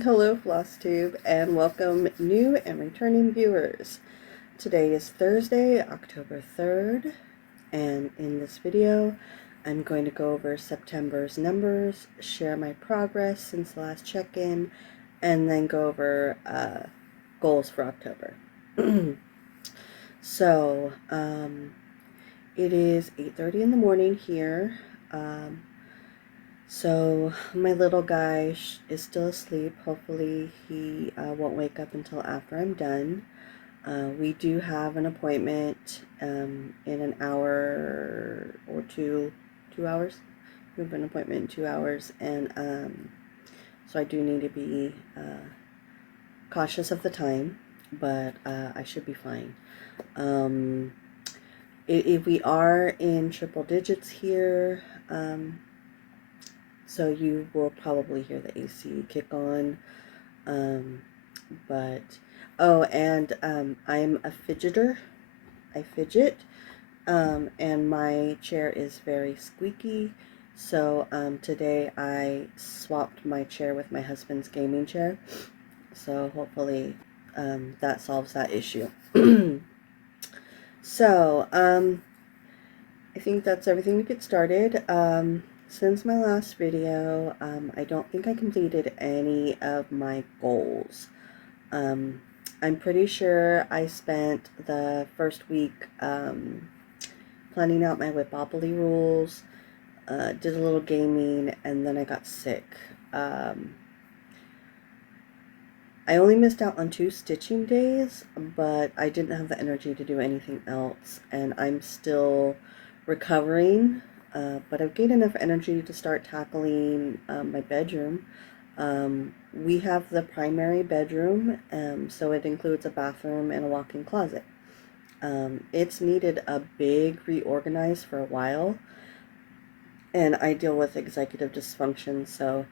Hello, Flosstube, and welcome new and returning viewers. Today is Thursday, October 3rd, and in this video, I'm going to go over September's numbers, share my progress since the last check-in, and then go over goals for October. So, it is 8:30 in the morning here. So my little guy is still asleep. Hopefully he won't wake up until after I'm done. We do have an appointment in an hour or 2 hours. We have an appointment in 2 hours, and so I do need to be cautious of the time, but I should be fine. If we are in triple digits here, so you will probably hear the AC kick on. But, oh, and I'm a fidgeter. I fidget. And my chair is very squeaky. So today I swapped my chair with my husband's gaming chair. So hopefully that solves that issue. So I think that's everything to get started. Since my last video, I don't think I completed any of my goals. I'm pretty sure I spent the first week planning out my Whipopoly rules, did a little gaming, and then I got sick. I only missed out on 2 stitching days, but I didn't have the energy to do anything else, and I'm still recovering, but I've gained enough energy to start tackling my bedroom. We have the primary bedroom, so it includes a bathroom and a walk-in closet. It's needed a big reorganize for a while, and I deal with executive dysfunction, so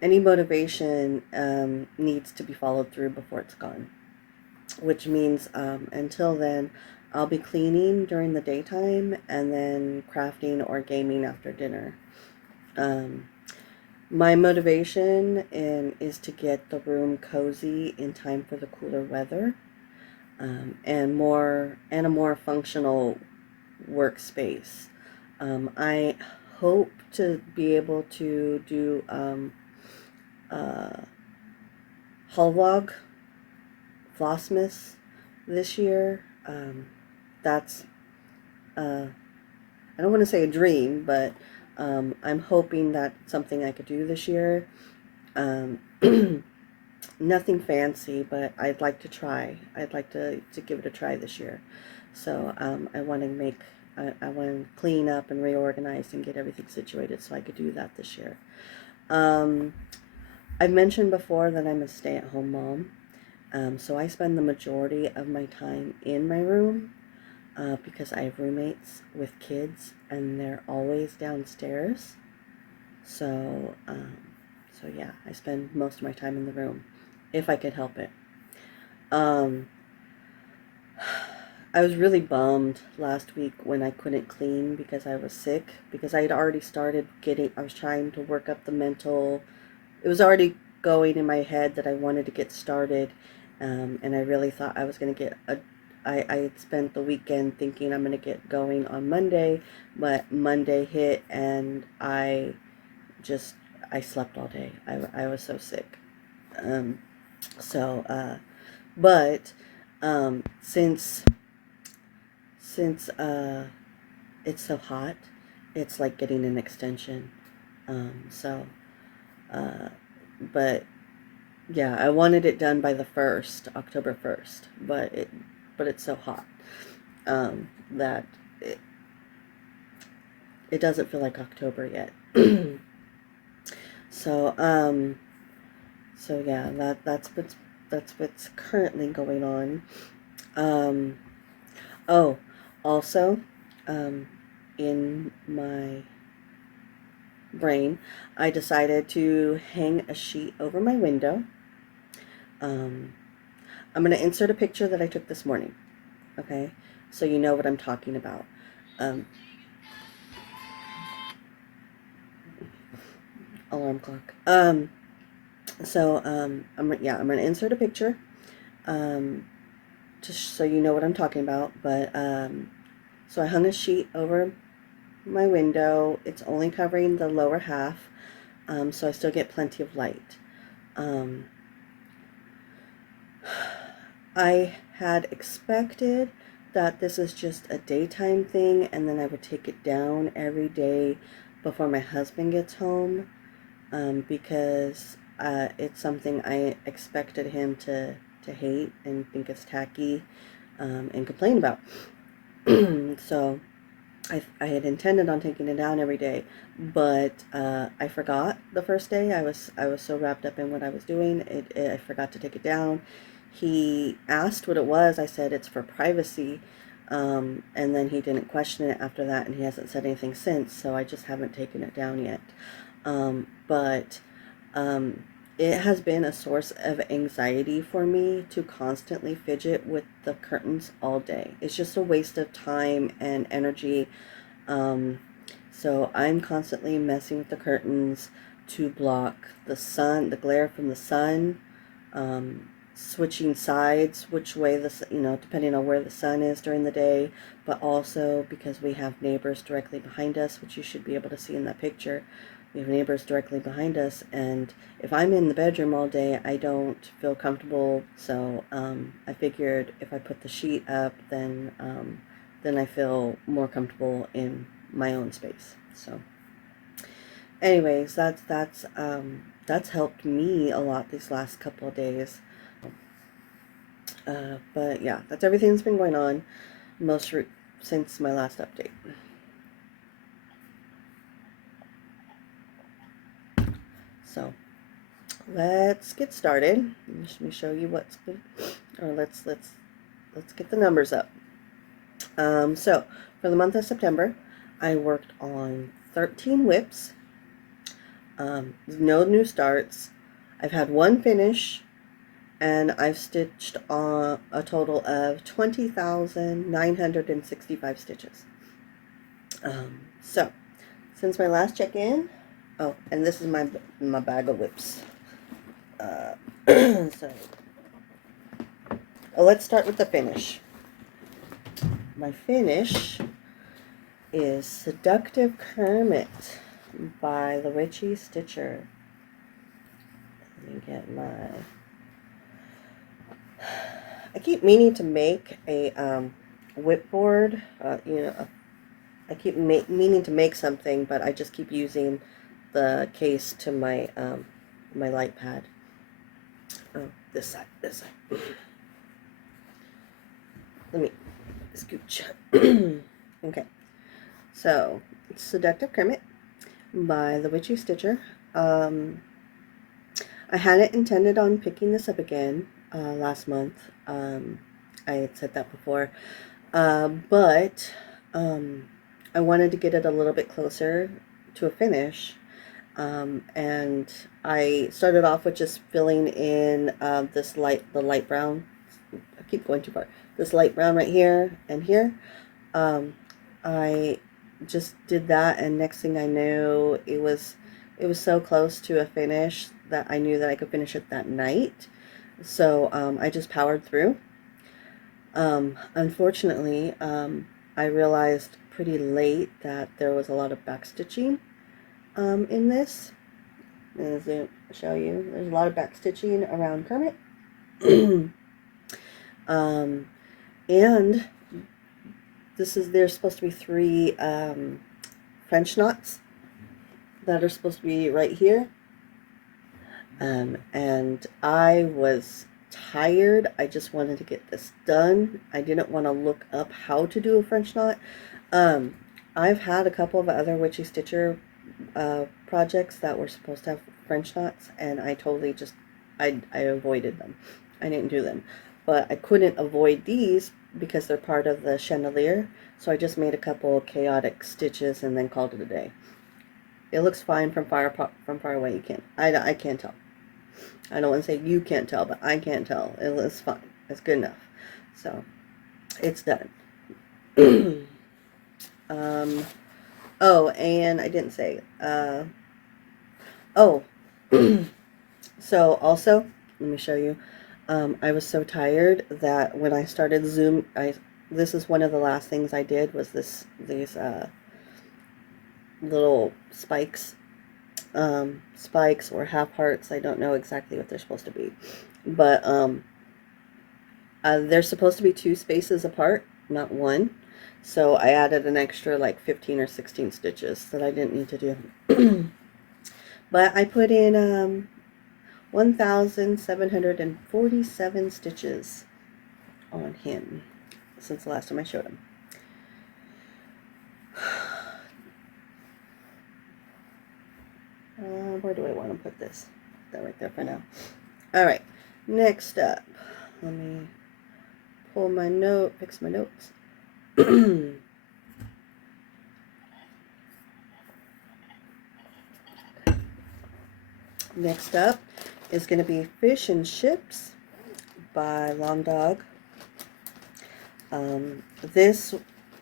any motivation needs to be followed through before it's gone, which means until then, I'll be cleaning during the daytime and then crafting or gaming after dinner. My motivation is to get the room cozy in time for the cooler weather, and a more functional workspace. I hope to be able to do haul vlog Vlogmas this year. That's I don't want to say a dream, but I'm hoping that's something I could do this year. Nothing fancy, but I'd like to try. I'd like to give it a try this year. So I want to I want to clean up and reorganize and get everything situated so I could do that this year. I've mentioned before that I'm a stay-at-home mom. So I spend the majority of my time in my room because I have roommates with kids and they're always downstairs. So, so yeah, I spend most of my time in the room if I could help it. I was really bummed last week when I couldn't clean because I was sick, because I had already I was trying to work up the mental, it was already going in my head that I wanted to get started, and I really thought I was going to get I had spent the weekend thinking I'm going to get going on Monday, but Monday hit and I slept all day. I was so sick. So, but since it's so hot, it's like getting an extension. So, but yeah, I wanted it done by the 1st, October 1st, but it's so hot that it doesn't feel like October yet. So so yeah, that's what's currently going on. Oh, also, in my brain, I decided to hang a sheet over my window. I'm going to insert a picture that I took this morning, okay? So you know what I'm talking about. Alarm clock. So I'm going to insert a picture, just so you know what I'm talking about. But so I hung a sheet over my window. It's only covering the lower half, so I still get plenty of light. Um, I had expected that this is just a daytime thing, and then I would take it down every day before my husband gets home, because it's something I expected him to hate and think it's tacky, and complain about. So I had intended on taking it down every day, but I forgot the first day. I was so wrapped up in what I was doing, I forgot to take it down. He asked what it was. I said it's for privacy, and then he didn't question it after that, and he hasn't said anything since. So I just haven't taken it down yet. But it has been a source of anxiety for me to constantly fidget with the curtains all day. It's just a waste of time and energy. Um, so I'm constantly messing with the curtains to block the sun, the glare from the sun, switching sides, which way depending on where the sun is during the day, but also because we have neighbors directly behind us, which you should be able to see in that picture. We have neighbors directly behind us, and if I'm in the bedroom all day, I don't feel comfortable. So I figured if I put the sheet up, then I feel more comfortable in my own space. So, anyways, that's helped me a lot these last couple of days. But yeah, that's everything that's been going on since my last update. So let's get started. Let me show you what's good, or let's get the numbers up. So for the month of September, I worked on 13 whips. No new starts. I've had one finish, and I've stitched on a total of 20,965 stitches. So since my last check-in, oh, and this is my bag of whips. So let's start with the finish. My finish is Seductive Kermit by the Witchy Stitcher. Let me get my... I keep meaning to make a whip board. I keep meaning to make something, but I just keep using the case to my my light pad. Oh, this side. Let me scooch. Okay. So, Seductive Kermit by the Witchy Stitcher. I hadn't intended on picking this up again last month. I had said that before. But I wanted to get it a little bit closer to a finish. And I started off with just filling in the light brown. I keep going too far. This light brown right here and here. I just did that, and next thing I knew, it was so close to a finish that I knew that I could finish it that night. So I just powered through. Unfortunately, I realized pretty late that there was a lot of backstitching in this. As I show you, there's a lot of backstitching around Kermit. And there's supposed to be 3 French knots that are supposed to be right here. And I was tired. I just wanted to get this done. I didn't want to look up how to do a French knot. I've had a couple of other Witchy Stitcher projects that were supposed to have French knots, and I totally just, I avoided them. I didn't do them. But I couldn't avoid these because they're part of the chandelier, so I just made a couple chaotic stitches and then called it a day. It looks fine from far away. You can't. I can't tell. I don't want to say you can't tell, but I can't tell. It's fine. It's good enough. So it's done. Oh, and I didn't say. Oh, So also, let me show you. I was so tired that when I started Zoom, this is one of the last things I did was these little spikes, spikes or half hearts. I don't know exactly what they're supposed to be, but they're supposed to be 2 spaces apart, not 1. So I added an extra like 15 or 16 stitches that I didn't need to do. But I put in 1,747 stitches on him since the last time I showed him. Where do I want to put this? Put that right there for now. Alright, next up, let me pull my note, fix my notes. Next up is going to be Fish and Ships by Long Dog. This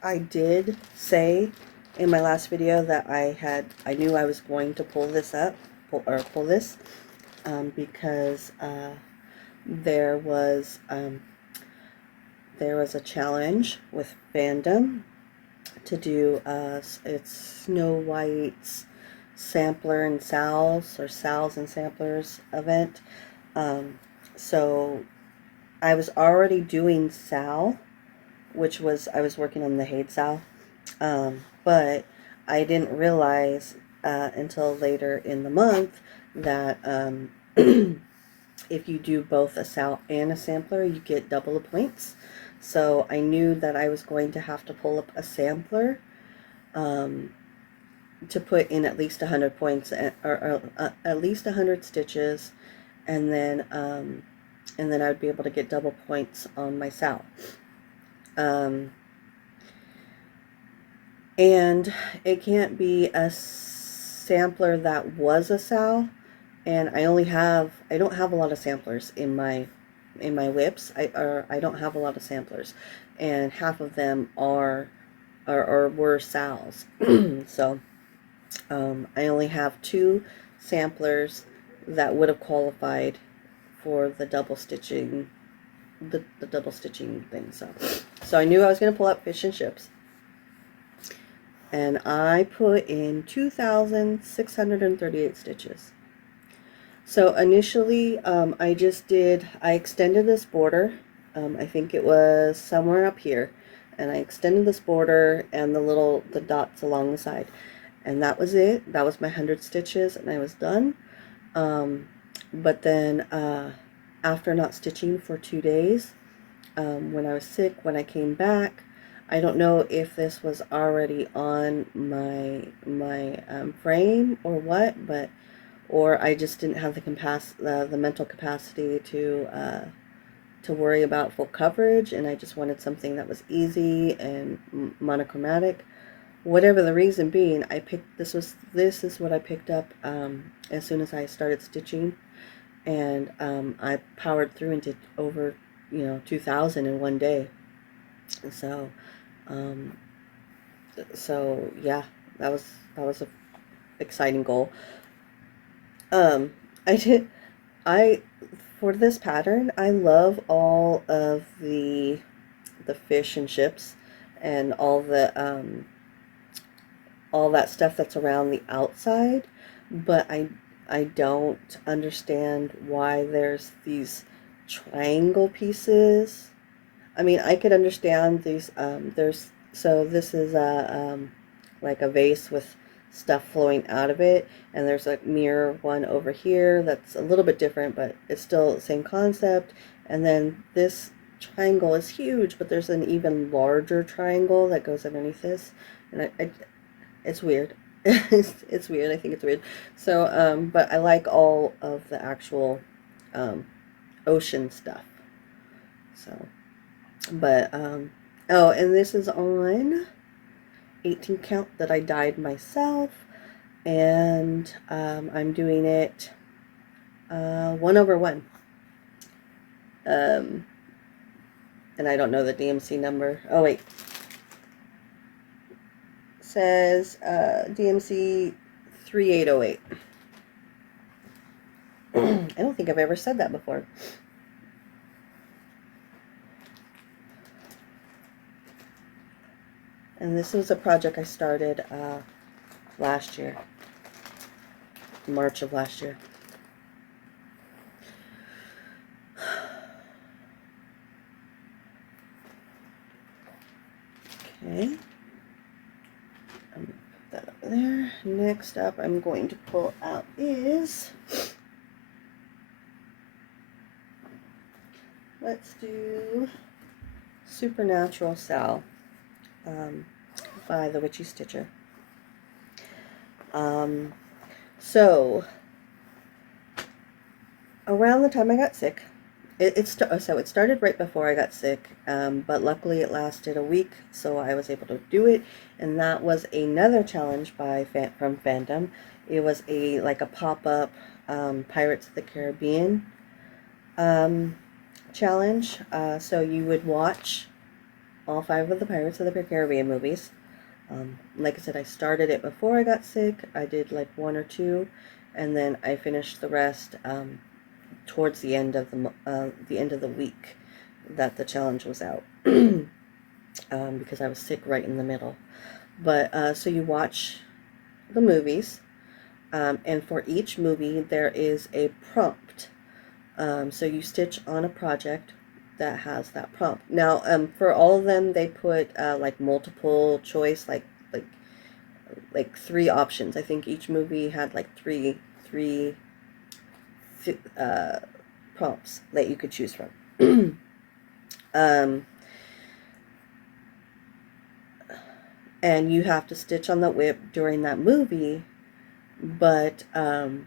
I did say in my last video that I knew I was going to pull this up, pull this, because there was a challenge with fandom to do it's Snow White's sampler and Sal's, or Sal's and samplers event. So I was already doing Sal, which was, I was working on the Haid Sal, but I didn't realize until later in the month that if you do both a Sal and a sampler, you get double the points. So I knew that I was going to have to pull up a sampler to put in at least 100 points, or at least 100 stitches, and then I would be able to get double points on my Sal. And it can't be a sampler that was a Sal, and I don't have a lot of samplers in my whips. I don't have a lot of samplers, and half of them were Sal's. So I only have 2 samplers that would have qualified for the double stitching, the double stitching thing. So I knew I was going to pull up Fish and Ships, and I put in 2,638 stitches. So initially, I extended this border. I think it was somewhere up here, and I extended this border and the dots along the side, and that was it. That was my 100 stitches, and I was done. But then after not stitching for 2 days, when I was sick, when I came back, I don't know if this was already on my frame or what, or I just didn't have the mental capacity to worry about full coverage, and I just wanted something that was easy and monochromatic. Whatever the reason being, this is what I picked up as soon as I started stitching, and I powered through and did over 2,000 in one day. So yeah, that was a exciting goal. For this pattern, I love all of the fish and ships and all that stuff that's around the outside, but I don't understand why there's these triangle pieces. I mean, I could understand these. This is like a vase with stuff flowing out of it, and there's a mirror one over here that's a little bit different, but it's still the same concept. And then this triangle is huge, but there's an even larger triangle that goes underneath this, and it's weird. It's weird. I think it's weird. So, but I like all of the actual ocean stuff. So, but oh, and this is on 18 count that I dyed myself, and I'm doing it 1/1. And I don't know the DMC number. Oh wait, it says DMC 3808. I don't think I've ever said that before. And this was a project I started last year, March of last year. Okay. I'm gonna put that up there. Next up, I'm going to pull out is, let's do Supernatural Sal by the Witchy Stitcher. So around the time I got sick, it started right before I got sick, but luckily it lasted a week, so I was able to do it, and that was another challenge from Fandom. It was a pop-up Pirates of the Caribbean challenge. So you would watch all 5 of the Pirates of the Caribbean movies. Like I said, I started it before I got sick. I did like 1 or 2, and then I finished the rest towards the end of the week that the challenge was out, because I was sick right in the middle. But so you watch the movies, and for each movie there is a prompt. So you stitch on a project that has that prompt. Now, for all of them, they put like multiple choice, like 3 options. I think each movie had like three prompts that you could choose from. And you have to stitch on the whip during that movie, but then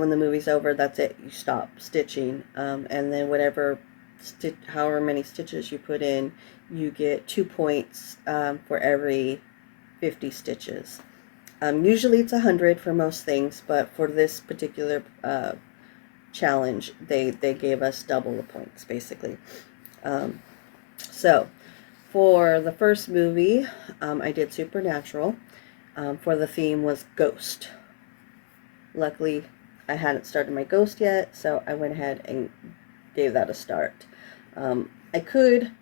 when the movie's over, that's it. You stop stitching, and then however many stitches you put in, you get 2 points for every 50 stitches. Usually it's 100 for most things, but for this particular challenge, they gave us double the points, basically. So for the first movie, I did Supernatural. For the theme was Ghost. Luckily, I hadn't started my Ghost yet, so I went ahead and gave that a start. I could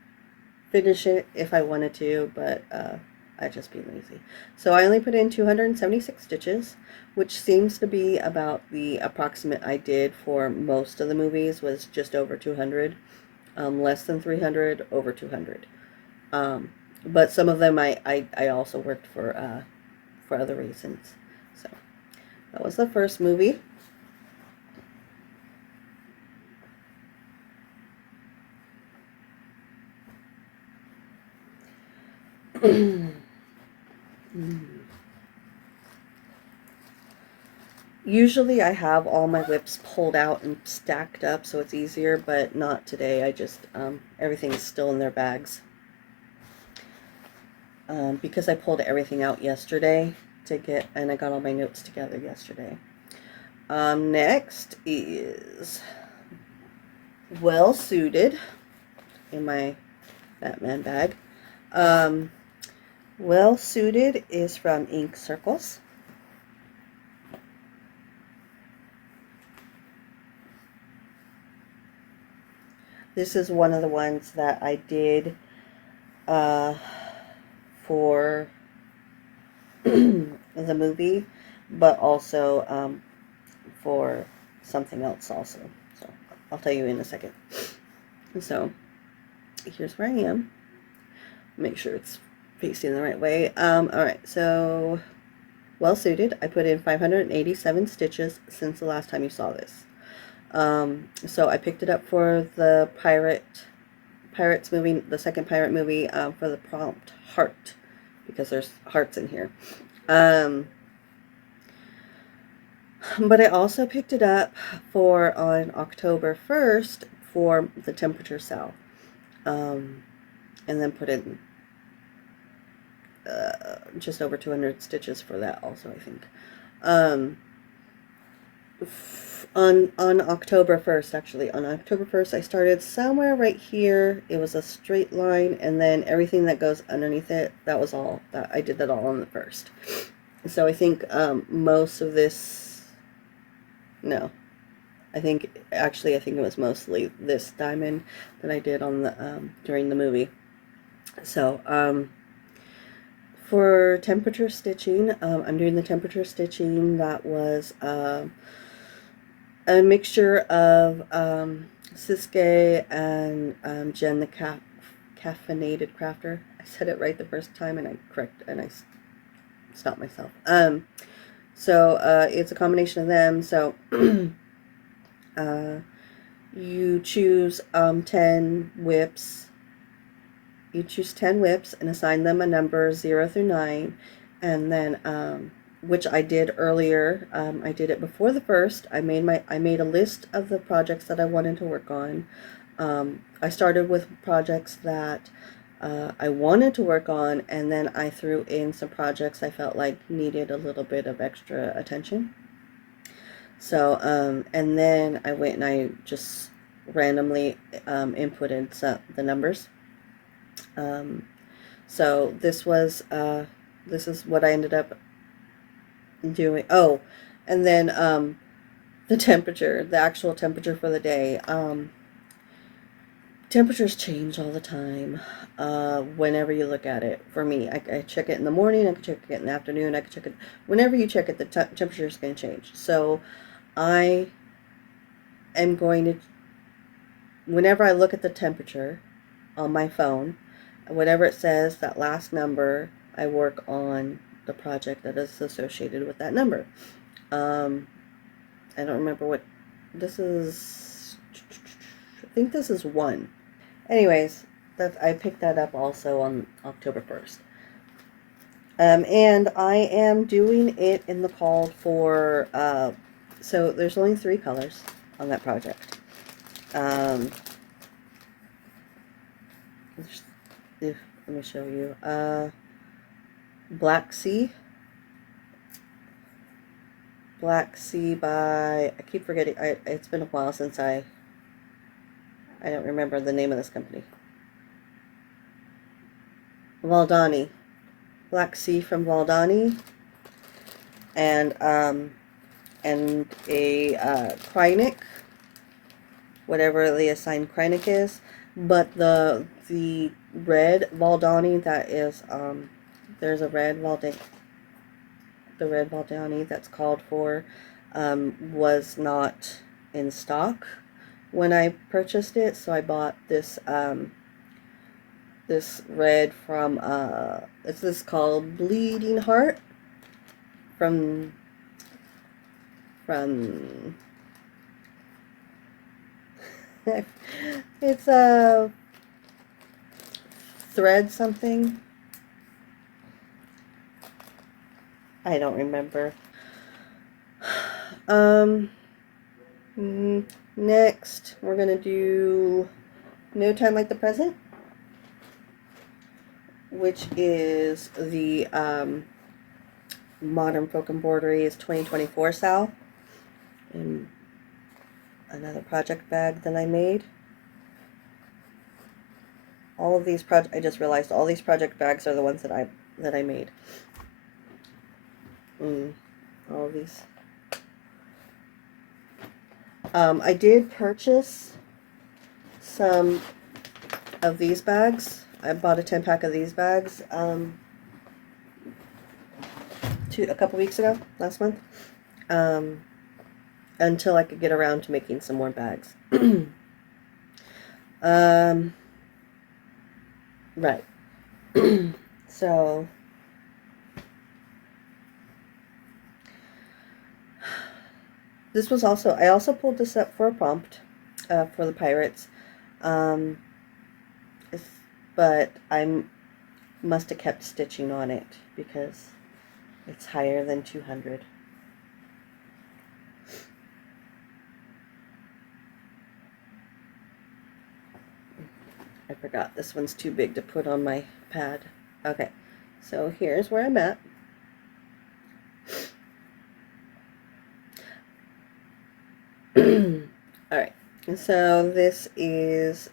finish it if I wanted to, but I'd just be lazy. So I only put in 276 stitches, which seems to be about the approximate I did for most of the movies, was just over 200. Less than 300, over 200. But some of them I also worked for other reasons. So that was the first movie. Usually I have all my whips pulled out and stacked up so it's easier, but not today. I just, everything is still in their bags. Because I pulled everything out yesterday and I got all my notes together yesterday. Next is Well Suited in my Batman bag. Well Suited is from Ink Circles. This is one of the ones that I did for the movie, but also for something else also. So I'll tell you in a second. So here's where I am. Make sure it's facing the right way. Alright, so Well Suited. I put in 587 stitches since the last time you saw this. So I picked it up for the Pirates movie, the second pirate movie, for the prompt Heart, because there's hearts in here. But I also picked it up on October 1st for the Temperature Cell, and then put in just over 200 stitches for that also, I think. On October 1st, actually, on October 1st, I started somewhere right here. It was a straight line, and then everything that goes underneath it, that was all. I did that all on the 1st. So I think most of this, no, I think it was mostly this diamond that I did on the during the movie. So for temperature stitching, I'm doing the temperature stitching that was a mixture of Siske and Jen the caffeinated crafter. I said it right the first time, and I stopped myself. So it's a combination of them. So you choose 10 whips. You choose 10 whips and assign them a number 0 through 9, and then which I did earlier. I did it before the first. I made a list of the projects that I wanted to work on. I started with projects that I wanted to work on, and then I threw in some projects I felt like needed a little bit of extra attention. So, and then I went and I just randomly inputted the numbers. So this is what I ended up doing. Oh, and then the actual temperature for the day. Temperatures change all the time. Whenever you look at it, for me, I check it in the morning. I can check it in the afternoon. I can check it whenever you check it. The temperature is going to change. So I am going to, whenever I look at the temperature on my phone, whatever it says, that last number, I work on the project that is associated with that number. I don't remember what this is. I think this is 1. Anyways, I picked that up also on October 1st. And I am doing it in the call for, so there's only 3 colors on that project. Let me show you. Black Sea by, I keep forgetting, it's been a while since I don't remember the name of this company. Valdani. Black Sea from Valdani. And a Krynic, whatever the assigned Krynic is. But the red Valdani that is, there's a red Valdani, the red Valdani that's called for, was not in stock when I purchased it, so I bought this this red from it's this called Bleeding Heart from it's a thread something. I don't remember. Next, we're going to do No Time Like the Present, which is the Modern Folk Embroidery's 2024 Sal. And another project bag that I made. All of these I just realized all these project bags are the ones that I made. All of these. I did purchase some of these bags. I bought a 10-pack of these bags a couple weeks ago, last month, until I could get around to making some more bags. Right. So this was also, I also pulled this up for a prompt for the pirates, but I must have kept stitching on it because it's higher than 200. I forgot this one's too big to put on my pad. Okay, so here's where I'm at. Alright, so this is,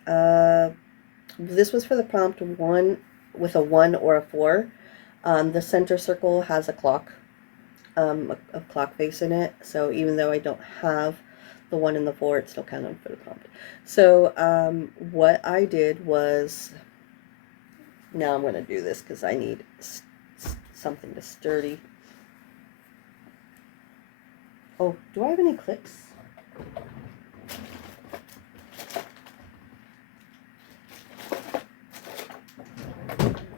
this was for the prompt 1 with a 1 or a 4. The center circle has a clock, a clock face in it, so even though I don't have the 1 and the 4, it's still counting for the prompt. So what I did was, now I'm going to do this because I need something to sturdy. Oh, do I have any clips?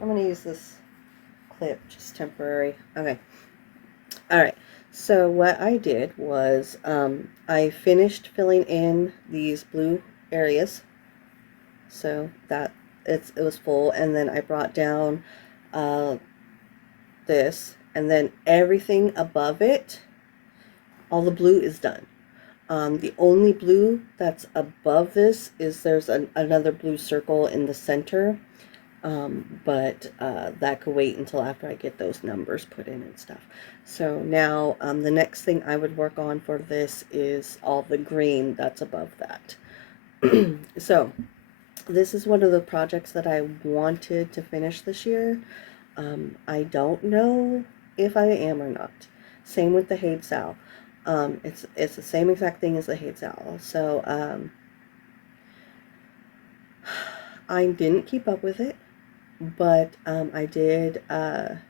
I'm going to use this clip, just temporary. Okay. All right. So what I did was I finished filling in these blue areas so that it was full, and then I brought down this, and then everything above it, all the blue is done. The only blue that's above this is there's another blue circle in the center, but that could wait until after I get those numbers put in and stuff. So now the next thing I would work on for this is all the green that's above that. So this is one of the projects that I wanted to finish this year. I don't know if I am or not. Same with the Haid Sal. It's the same exact thing as the Haid Sal. So I didn't keep up with it, but I did. Let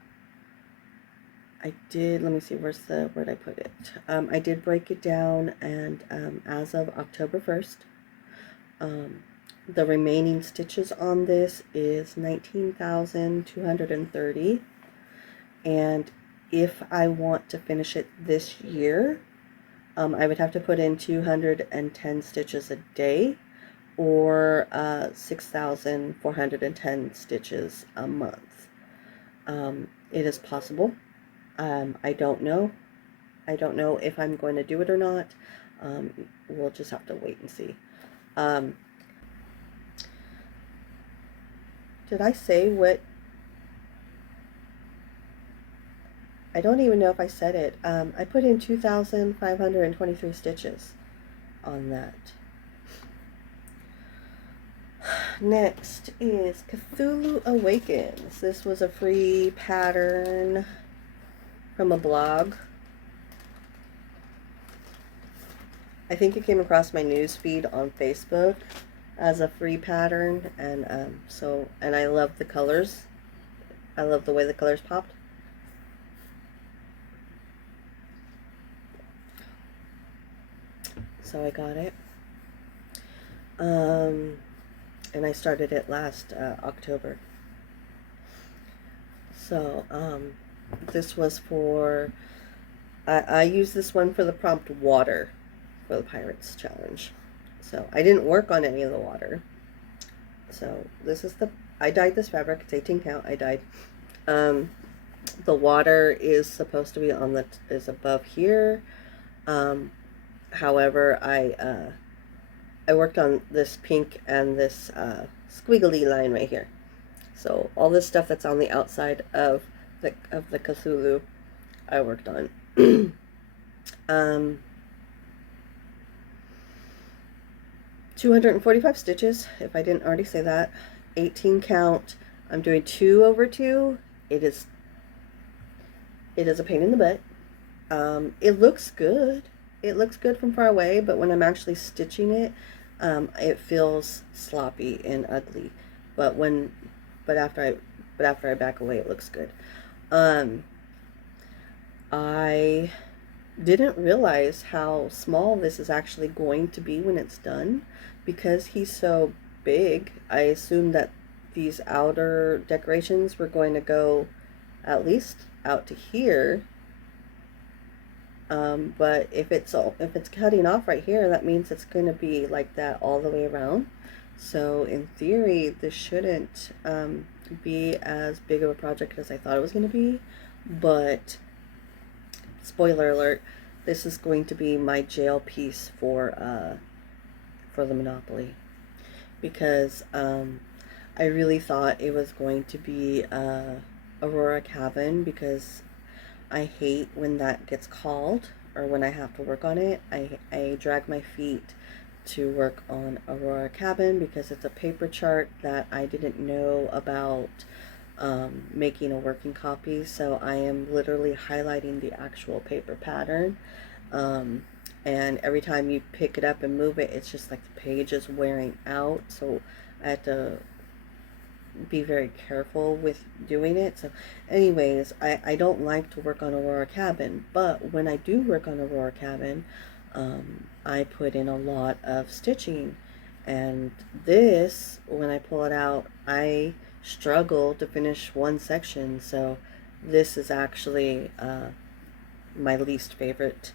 me see, where'd I put it? I did break it down, and as of October 1st, the remaining stitches on this is 19,230, and if I want to finish it this year, I would have to put in 210 stitches a day, or 6,410 stitches a month. It is possible. I don't know. I don't know if I'm going to do it or not. We'll just have to wait and see. Did I say what? I don't even know if I said it. I put in 2,523 stitches on that. Next is Cthulhu Awakens. This was a free pattern from a blog. I think it came across my news feed on Facebook as a free pattern, and and I love the colors. I love the way the colors popped. So I got it. And I started it last October. So this was for, I used this one for the prompt water for the Pirates Challenge. So I didn't work on any of the water. So this is I dyed this fabric. It's 18 count. I dyed. The water is supposed to be is above here. However, I worked on this pink and this squiggly line right here. So all this stuff that's on the outside of the Cthulhu, I worked on. 245 stitches, if I didn't already say that. 18 count. I'm doing 2 over 2. It is a pain in the butt. It looks good. It looks good from far away, but when I'm actually stitching it, it feels sloppy and ugly. But after I back away, it looks good. I didn't realize how small this is actually going to be when it's done, because he's so big. I assumed that these outer decorations were going to go at least out to here. But if it's cutting off right here, that means it's going to be like that all the way around. So in theory, this shouldn't be as big of a project as I thought it was going to be. But spoiler alert, this is going to be my jail piece for the Monopoly, because I really thought it was going to be Aurora Cabin, because I hate when that gets called or when I have to work on it. I drag my feet to work on Aurora Cabin because it's a paper chart that I didn't know about making a working copy. So I am literally highlighting the actual paper pattern. and every time you pick it up and move it, it's just like the page is wearing out. So I have to be very careful with doing it. So anyways, I don't like to work on Aurora Cabin, but when I do work on Aurora Cabin, I put in a lot of stitching, and this, when I pull it out, I struggle to finish one section. So this is actually my least favorite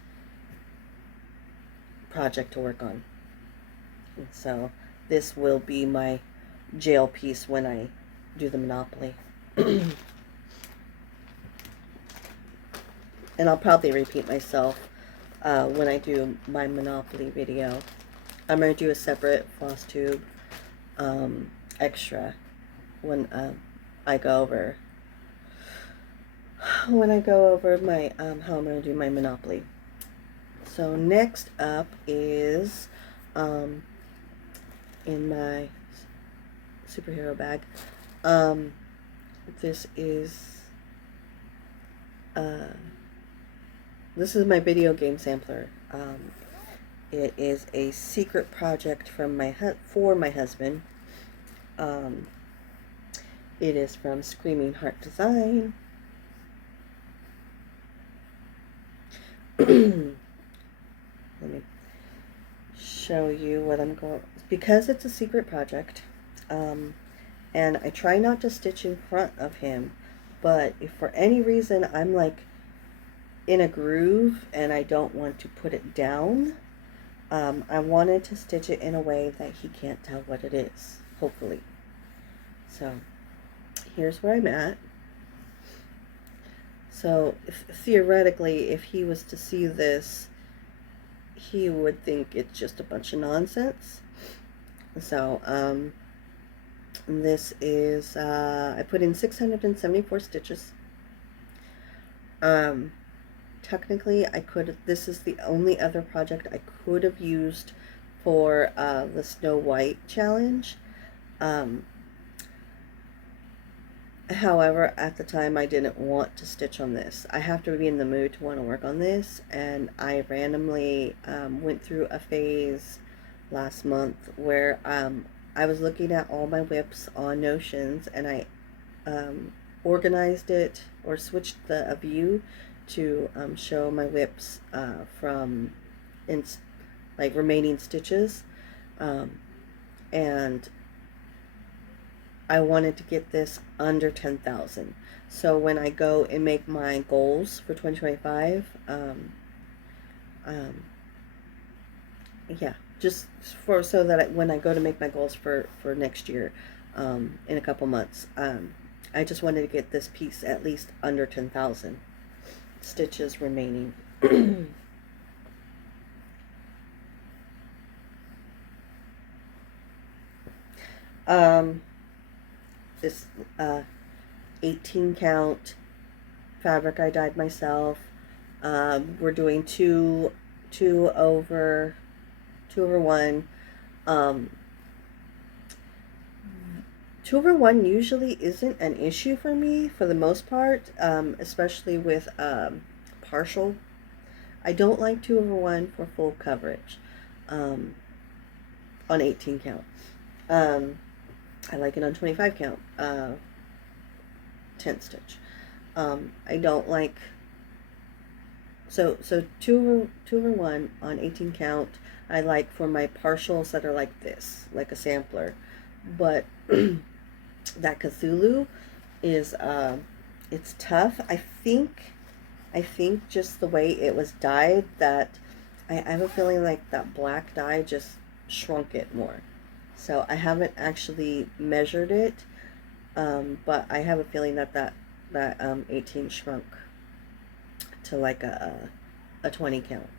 project to work on. And so this will be my jail piece when I do the Monopoly. And I'll probably repeat myself when I do my Monopoly video. I'm going to do a separate Flosstube extra when I go over my how I'm going to do my Monopoly. So next up is in my superhero bag. This is my video game sampler. It is a secret project from for my husband. It is from Screaming Heart Design. Let me show you what I'm going, because it's a secret project. And I try not to stitch in front of him, but if for any reason I'm like in a groove and I don't want to put it down, I wanted to stitch it in a way that he can't tell what it is, hopefully. So here's where I'm at. So theoretically, if he was to see this, he would think it's just a bunch of nonsense. So this is I put in 674 stitches. Technically this is the only other project I could have used for the Snow White challenge. However, at the time I didn't want to stitch on this. I have to be in the mood to want to work on this, and I randomly went through a phase last month where I was looking at all my whips on Notions, and I organized it or switched a view to show my whips from like remaining stitches, and I wanted to get this under 10,000. So when I go and make my goals for 2025, yeah, just so that when I go to make my goals for next year, in a couple months, I just wanted to get this piece at least under 10,000 stitches remaining. This 18 count fabric I dyed myself. We're doing two over 1. 2 over 1 usually isn't an issue for me for the most part, especially with partial. I don't like 2 over 1 for full coverage on 18 count. I like it on 25 count, 10 stitch. I don't like, so 2 over 1 on 18 count, I like for my partials that are like this, like a sampler. But that Cthulhu is, it's tough. I think just the way it was dyed, that I have a feeling like that black dye just shrunk it more. So I haven't actually measured it, but I have a feeling that 18 shrunk to like a 20 count.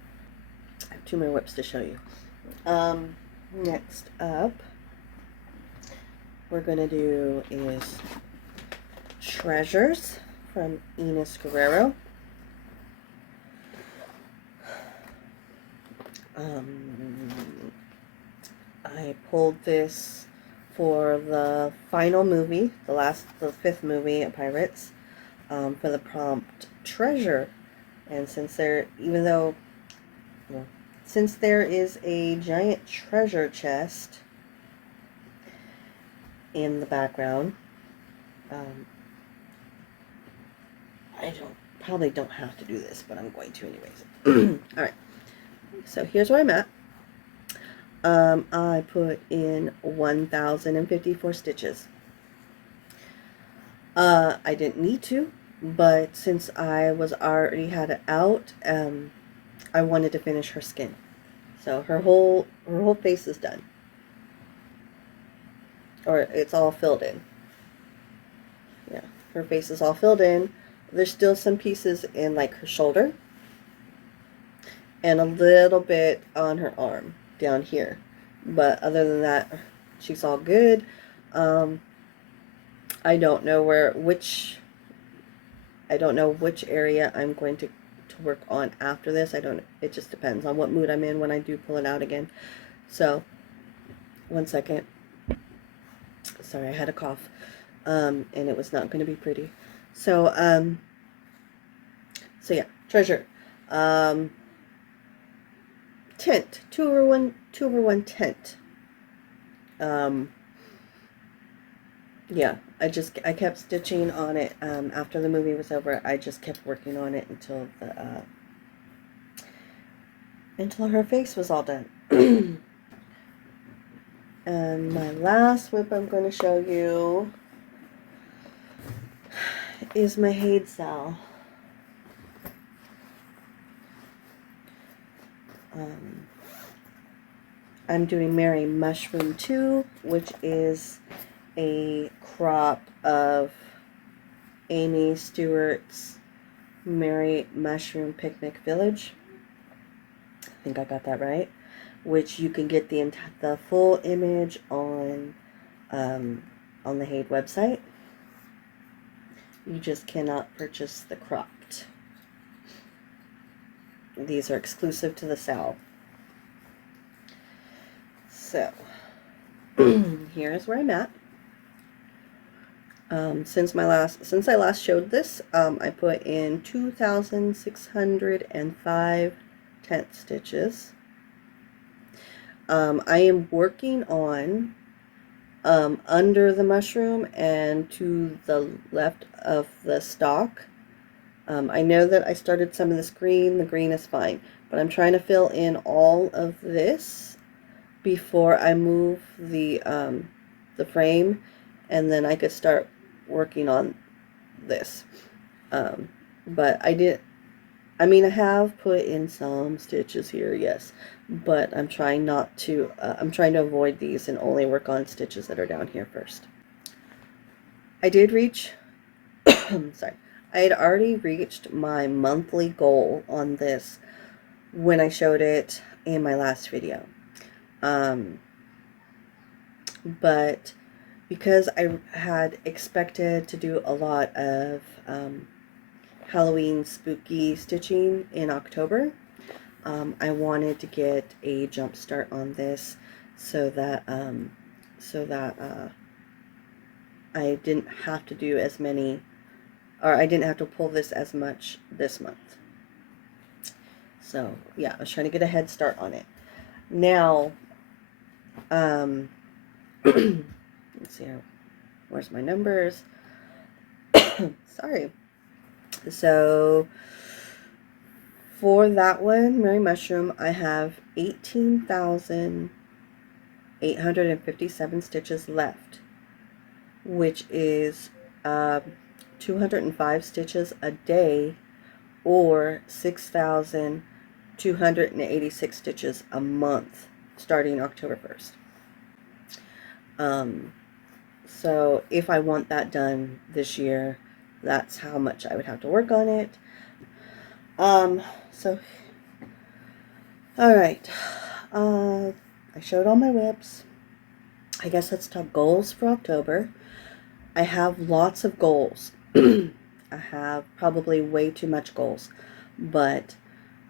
I have 2 more whips to show you. Next up, we're gonna do is Treasures from Ines Guerrero. I pulled this for the final movie, the 5th movie at Pirates, for the prompt Treasure. And since even though, well, since there is a giant treasure chest in the background, um, I probably don't have to do this, but I'm going to anyways. All right. So here's where I'm at. I put in 1,054 stitches. I didn't need to, but since I was already had it out, I wanted to finish her skin. So her whole face is done, or it's all filled in. Yeah, her face is all filled in. There's still some pieces in like her shoulder and a little bit on her arm down here, but other than that, she's all good. I don't know I don't know which area I'm going to work on after this. It just depends on what mood I'm in when I do pull it out again. So, one second. Sorry, I had a cough. And it was not going to be pretty. So, yeah, treasure. Tint, 2/1 tint. Yeah, I kept stitching on it. After the movie was over, I just kept working on it until her face was all done. And my last whip I'm going to show you is my Haid Cell. I'm doing Merry Mushroom 2, which is a crop of Amy Stewart's Merry Mushroom Picnic Village. I think I got that right. Which you can get the full image on the Haid website. You just cannot purchase the cropped. These are exclusive to the Sal. So, here's where I'm at. Since I last showed this, I put in 2,605 tent stitches. I am working on under the mushroom and to the left of the stalk. I know that I started some of this green. The green is fine, but I'm trying to fill in all of this before I move the frame, and then I could start working on this. But I have put in some stitches here, yes, but I'm trying not to, I'm trying to avoid these and only work on stitches that are down here first. I did reach, sorry, I had already reached my monthly goal on this when I showed it in my last video. But because I had expected to do a lot of Halloween spooky stitching in October, I wanted to get a jump start on this so that I didn't have to do as many, or I didn't have to pull this as much this month. So yeah, I was trying to get a head start on it. Now, let's see, where's my numbers? Sorry. So for that one, Merry Mushroom, I have 18,857 stitches left, which is 205 stitches a day, or 6,286 stitches a month starting October 1st. So if I want that done this year, that's how much I would have to work on it. So, alright, I showed all my whips. I guess let's talk goals for October. I have lots of goals. I have probably way too much goals, but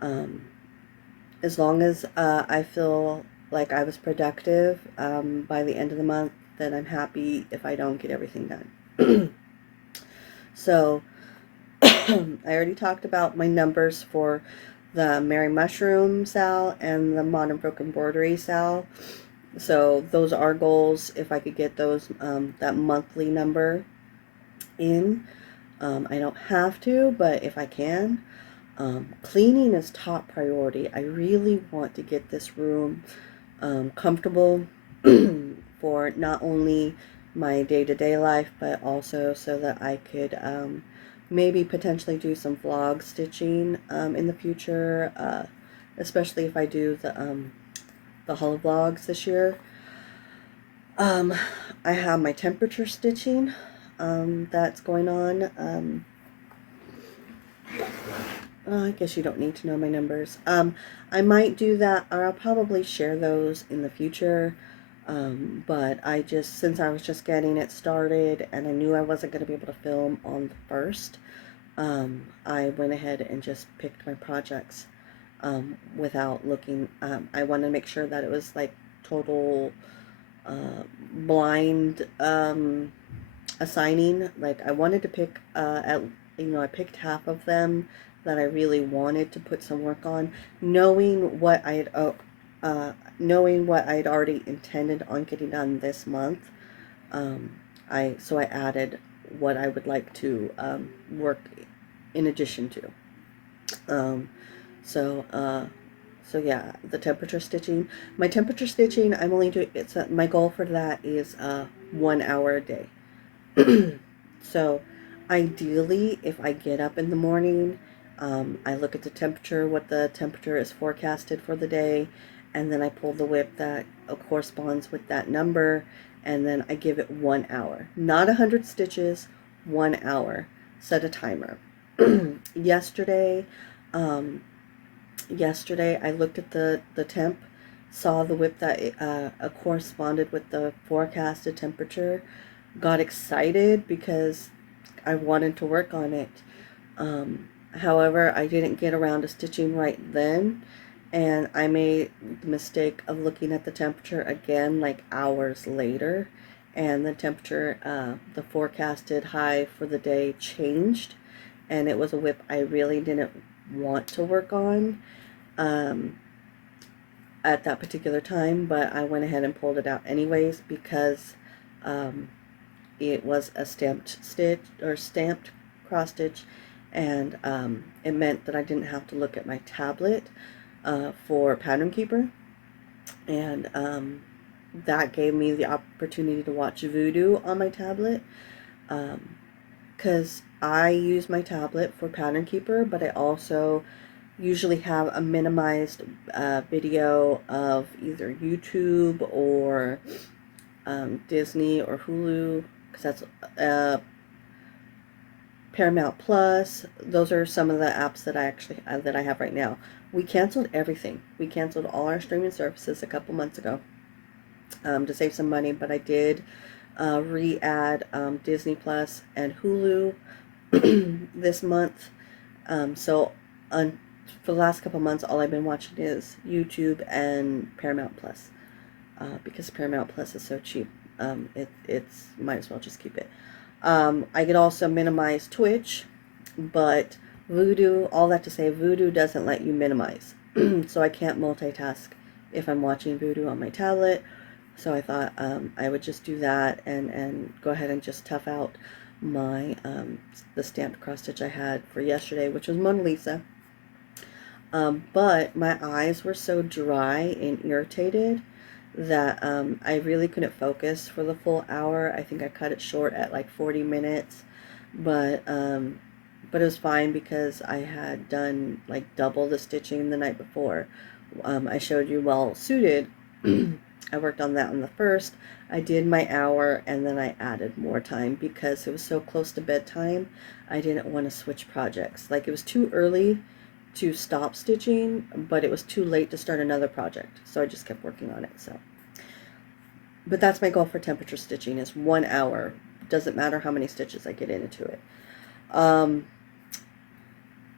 as long as I feel like I was productive by the end of the month, then I'm happy if I don't get everything done. So I already talked about my numbers for the Mary Mushroom Sal and the Modern Folk Embroidery Sal. So those are goals. If I could get those, that monthly number in, I don't have to, but if I can. Cleaning is top priority. I really want to get this room comfortable for not only my day-to-day life, but also so that I could maybe potentially do some vlog stitching in the future, especially if I do the holo vlogs this year. Um, I have my temperature stitching that's going on. I guess you don't need to know my numbers. I might do that, or I'll probably share those in the future. But since I was just getting it started and I knew I wasn't going to be able to film on the first, I went ahead and just picked my projects without looking. I wanted to make sure that it was like total blind assigning. Like I wanted to pick I picked half of them that I really wanted to put some work on, knowing what I'd already intended on getting done this month. I added what I would like to work in addition to. Um, so yeah, the temperature stitching. My temperature stitching, I'm only doing. My goal for that is 1 hour a day. So ideally, if I get up in the morning, I look at the temperature, what the temperature is forecasted for the day, and then I pull the whip that corresponds with that number, and then I give it 1 hour. Not 100 stitches, 1 hour. Set a timer. Yesterday, yesterday I looked at the temp, saw the whip that corresponded with the forecasted temperature, got excited because I wanted to work on it. However, I didn't get around to stitching right then, and I made the mistake of looking at the temperature again like hours later, and the temperature, the forecasted high for the day changed, and it was a whip I really didn't want to work on at that particular time, but I went ahead and pulled it out anyways because it was a stamped stitch or stamped cross stitch, and it meant that I didn't have to look at my tablet for Pattern Keeper, and that gave me the opportunity to watch Voodoo on my tablet, because I use my tablet for Pattern Keeper, but I also usually have a minimized video of either YouTube or Disney or Hulu, because that's Paramount Plus. Those are some of the apps that I have right now. We canceled everything. We canceled all our streaming services a couple months ago to save some money, but I did re-add Disney Plus and Hulu this month. So for the last couple months, all I've been watching is YouTube and Paramount Plus, because Paramount Plus is so cheap. It's might as well just keep it. I could also minimize Twitch, but Voodoo, all that to say, Voodoo doesn't let you minimize. So I can't multitask if I'm watching Voodoo on my tablet. So I thought I would just do that and go ahead and just tough out my the stamped cross stitch I had for yesterday, which was Mona Lisa. But my eyes were so dry and irritated that I really couldn't focus for the full hour. I think I cut it short at like 40 minutes, but it was fine because I had done like double the stitching the night before. I showed you Well Suited. I worked on that on the first. I did my hour and then I added more time because it was so close to bedtime. I didn't want to switch projects. Like, it was too early to stop stitching, but it was too late to start another project. So I just kept working on it. So, but that's my goal for temperature stitching, is 1 hour. Doesn't matter how many stitches I get into it.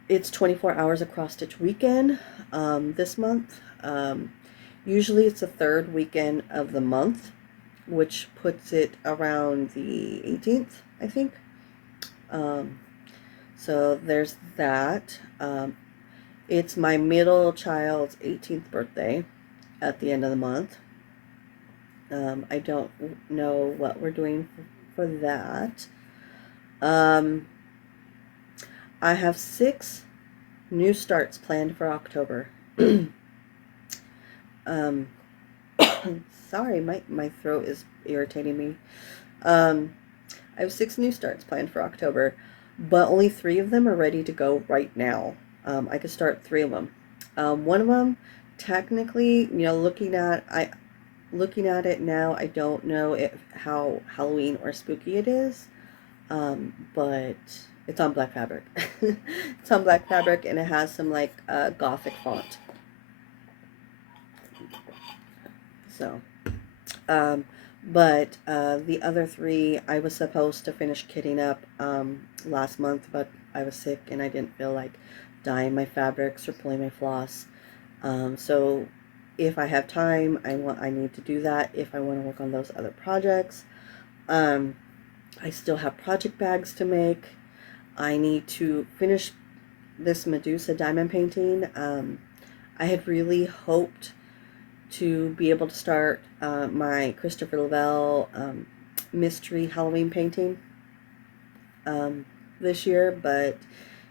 It's 24 hours of cross stitch weekend this month. Usually it's the third weekend of the month, which puts it around the 18th, I think. So there's that. It's my middle child's 18th birthday at the end of the month. I don't know what we're doing for that. Um, I have 6 new starts planned for October. um, sorry, my throat is irritating me. Um, I have 6 new starts planned for October, but only 3 of them are ready to go right now. I could start 3 of them. One of them, technically, looking at it now, I don't know how Halloween or spooky it is, but it's on black fabric. It's on black fabric, and it has some like gothic font. So, um, but the other 3, I was supposed to finish kitting up last month, but I was sick and I didn't feel like dyeing my fabrics or pulling my floss. So if I have time, I need to do that if I want to work on those other projects. Um, I still have project bags to make. I need to finish this Medusa diamond painting. I had really hoped to be able to start my Christopher Lavelle mystery Halloween painting this year, but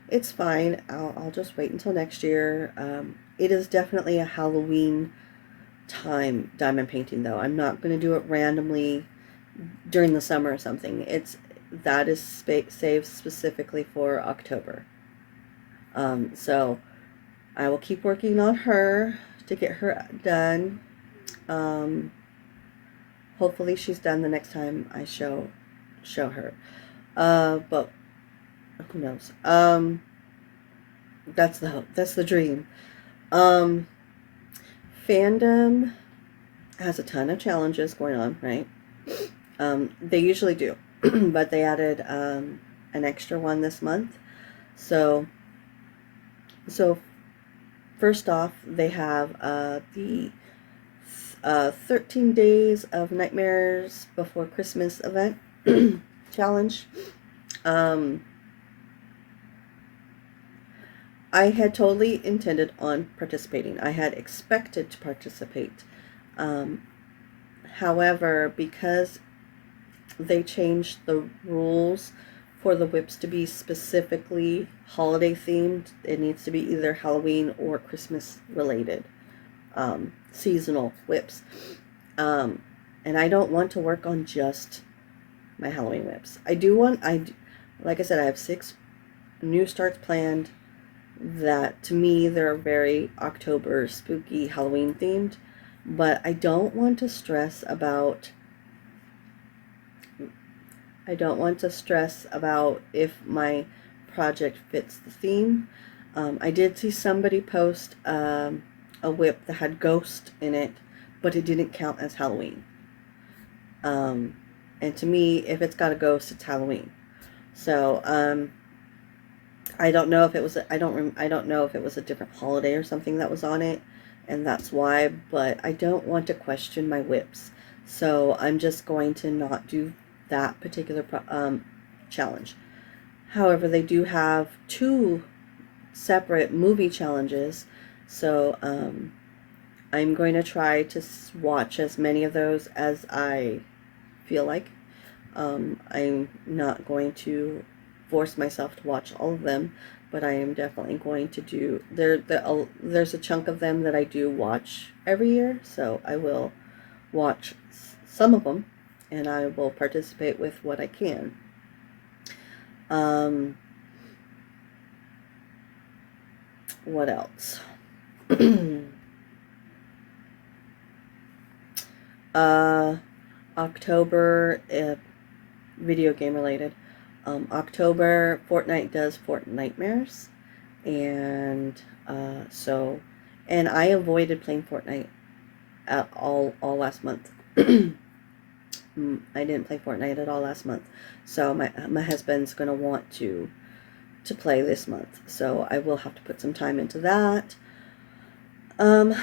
it's fine. I'll just wait until next year. It is definitely a Halloween time diamond painting, though. I'm not going to do it randomly during the summer or something. That is saved specifically for October. So I will keep working on her to get her done. Hopefully she's done the next time I show her. But who knows? That's the hope. That's the dream. Um, Fandom has a ton of challenges going on, right? They usually do, but they added an extra one this month. So first off, they have the 13 Days of Nightmares Before Christmas event challenge. I had totally intended on participating. I had expected to participate. However, because they changed the rules for the whips to be specifically holiday themed, it needs to be either Halloween or Christmas related, seasonal whips. And I don't want to work on just my Halloween whips. Like I said, I have 6 new starts planned that to me they're very October spooky Halloween themed, but I don't want to stress about if my project fits the theme. I did see somebody post a whip that had ghost in it, but it didn't count as Halloween. And to me, if it's got a ghost, it's Halloween. So I don't know if it was I don't know if it was a different holiday or something that was on it, and that's why. But I don't want to question my whips, so I'm just going to not do that particular challenge. However, they do have 2 separate movie challenges, so I'm going to try to watch as many of those as I feel like. I'm not going to force myself to watch all of them, but I am definitely going to do there's a chunk of them that I do watch every year, so I will watch some of them and I will participate with what I can. What else? October, video game related. October, Fortnite does Fortnitemares, and and I avoided playing Fortnite at all last month. I didn't play Fortnite at all last month, so my husband's gonna want to play this month, so I will have to put some time into that. And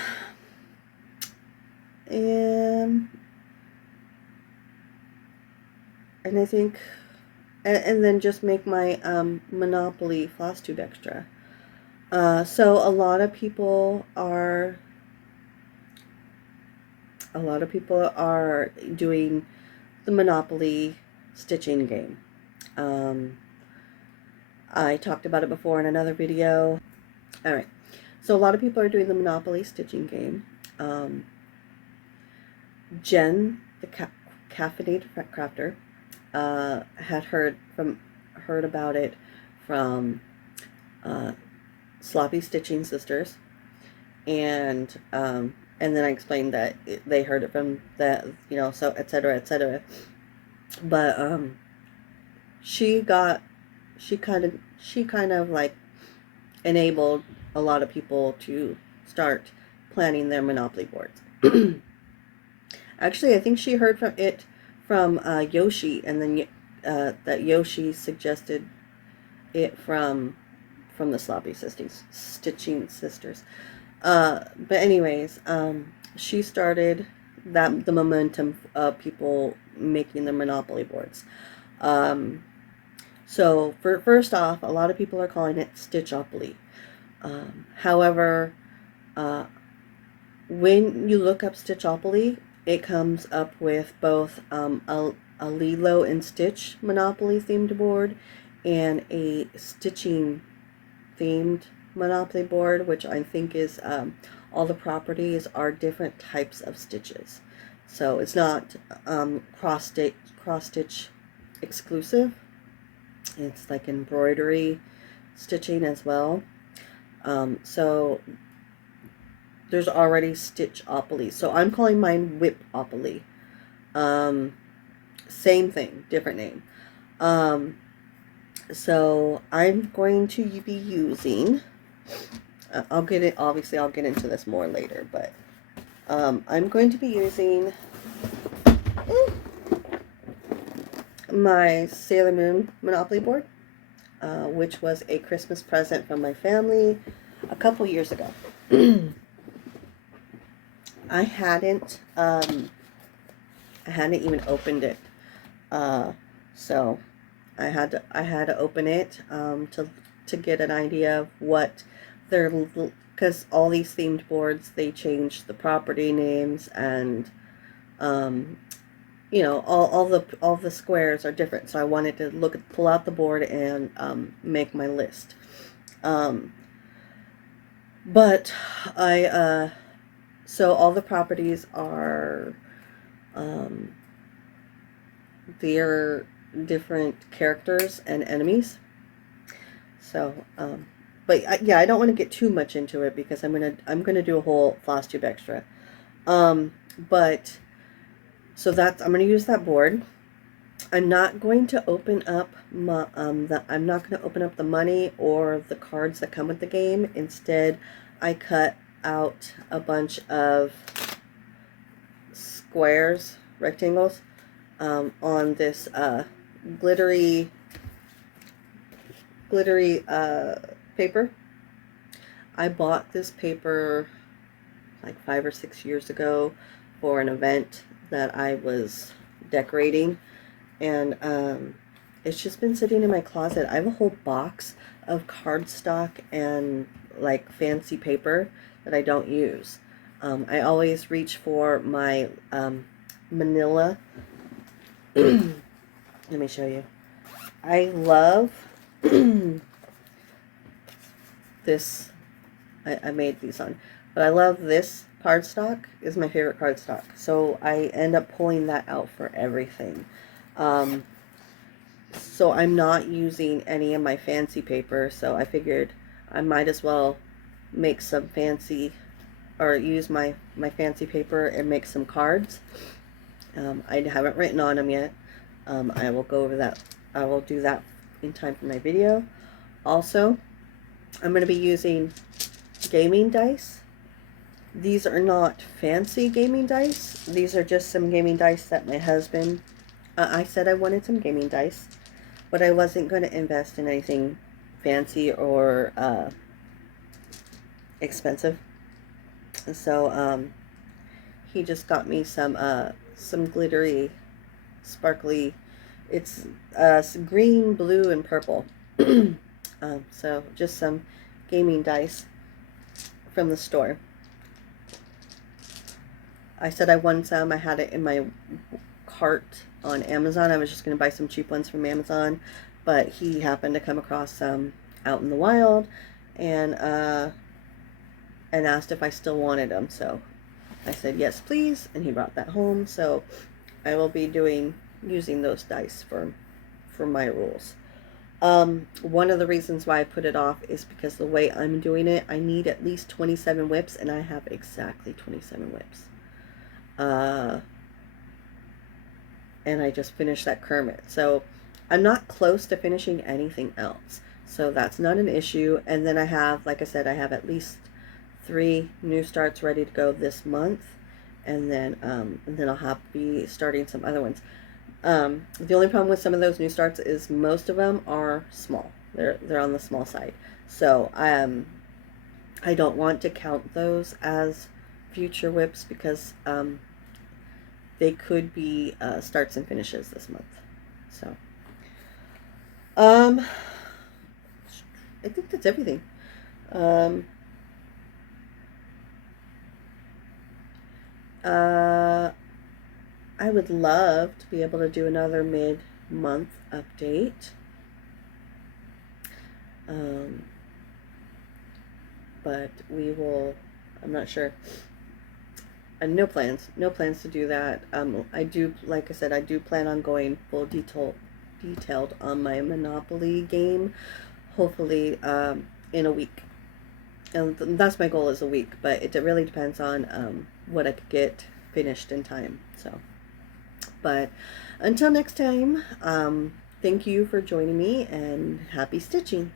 I think, and then just make my Monopoly Flosstube extra. So a lot of people are doing the Monopoly stitching game. Um, I talked about it before in another video. All right. So a lot of people are doing the Monopoly stitching game. Um, Jen, the caffeinated crafter, had heard about it from uh, Sloppy Stitching Sisters, and then I explained that they heard it from that, so etc. etc. But she got she kind of like enabled a lot of people to start planning their Monopoly boards. Actually, I think she heard from Yoshi, and then that Yoshi suggested it from the Sloppy Sisters, Stitching Sisters. But anyways, she started the momentum of people making their Monopoly boards. Um, so first off, a lot of people are calling it Stitchopoly. However, uh, when you look up Stitchopoly, it comes up with both a Lilo and Stitch Monopoly themed board and a stitching themed Monopoly board, which I think is all the properties are different types of stitches. So it's not cross stitch exclusive. It's like embroidery stitching as well. So there's already Stitchopoly. So I'm calling mine Whipopoly. Same thing, different name. So I'm going to be using, I'll get it, obviously I'll get into this more later, but I'm going to be using my Sailor Moon Monopoly board, which was a Christmas present from my family a couple years ago. I hadn't even opened it, so I had to open it to get an idea of what they're, because all these themed boards, they change the property names, and all the squares are different. So I wanted to pull out the board and make my list. But so all the properties are they're different characters and enemies. So, but yeah, I don't want to get too much into it because I'm gonna do a whole Flosstube extra. But so I'm gonna use that board. I'm not going to open up I'm not going to open up the money or the cards that come with the game. Instead, I cut out a bunch of squares, rectangles, on this glittery paper. I bought this paper like 5 or 6 years ago for an event that I was decorating, and it's just been sitting in my closet. I have a whole box of cardstock and like fancy paper that I don't use. I always reach for my manila. Let me show you. I love this. I made these on, but I love this cardstock. Is my favorite cardstock. So I end up pulling that out for everything. So I'm not using any of my fancy paper, so I figured I might as well make some fancy, or use my fancy paper and make some cards. I haven't written on them yet. I will go over that. I will do that in time for my video. Also, I'm going to be using gaming dice. These are not fancy gaming dice. These are just some gaming dice that my husband, I said I wanted some gaming dice, but I wasn't going to invest in anything fancy or expensive. So he just got me some glittery, sparkly. It's green, blue, and purple. So just some gaming dice from the store. I said I wanted some. I had it in my cart on Amazon. I was just going to buy some cheap ones from Amazon, but he happened to come across some out in the wild, and asked if I still wanted them. So I said yes, please, and he brought that home. So I will be using those dice for my rules. One of the reasons why I put it off is because the way I'm doing it, I need at least 27 whips, and I have exactly 27 whips. And I just finished that Kermit. So I'm not close to finishing anything else. So that's not an issue. And then I have, like I said, I have at least 3 new starts ready to go this month. And then I'll be starting some other ones. The only problem with some of those new starts is most of them are small. They're on the small side. So I don't want to count those as future whips because they could be starts and finishes this month. So I think that's everything. I would love to be able to do another mid-month update. But we will, I'm not sure. No plans to do that. I do, like I said, I do plan on going full detailed on my Monopoly game, hopefully in a week. And that's my goal, is a week, but it really depends on what I could get finished in time. So, but until next time, thank you for joining me, and happy stitching.